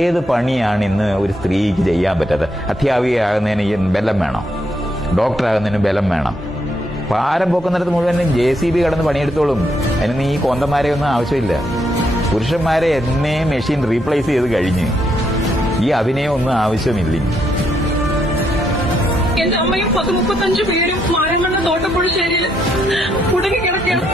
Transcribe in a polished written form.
ഏത് പണിയാണ് ഇന്ന് ഒരു സ്ത്രീക്ക് ചെയ്യാൻ പറ്റാത്തത്? അധ്യാപികയാകുന്നതിന് ബലം വേണം, ഡോക്ടറാകുന്നതിന് ബലം വേണം. പാരം പൊക്കുന്നിടത്ത് മുഴുവൻ JCB കടന്ന് പണിയെടുത്തോളും. അതിന് ഈ കൊന്തന്മാരെ ഒന്നും ആവശ്യമില്ല. പുരുഷന്മാരെ എന്നേ മെഷീൻ റീപ്ലേസ് ചെയ്ത് കഴിഞ്ഞ് ഈ അഭിനയം ഒന്നും ആവശ്യമില്ല. എന്റെ അമ്മയും 35 പേരും മായങ്ങളുടെ തോട്ടപ്പുഴശ്ശേരിയിൽ കുടുങ്ങി കിടക്കുകയാണ്.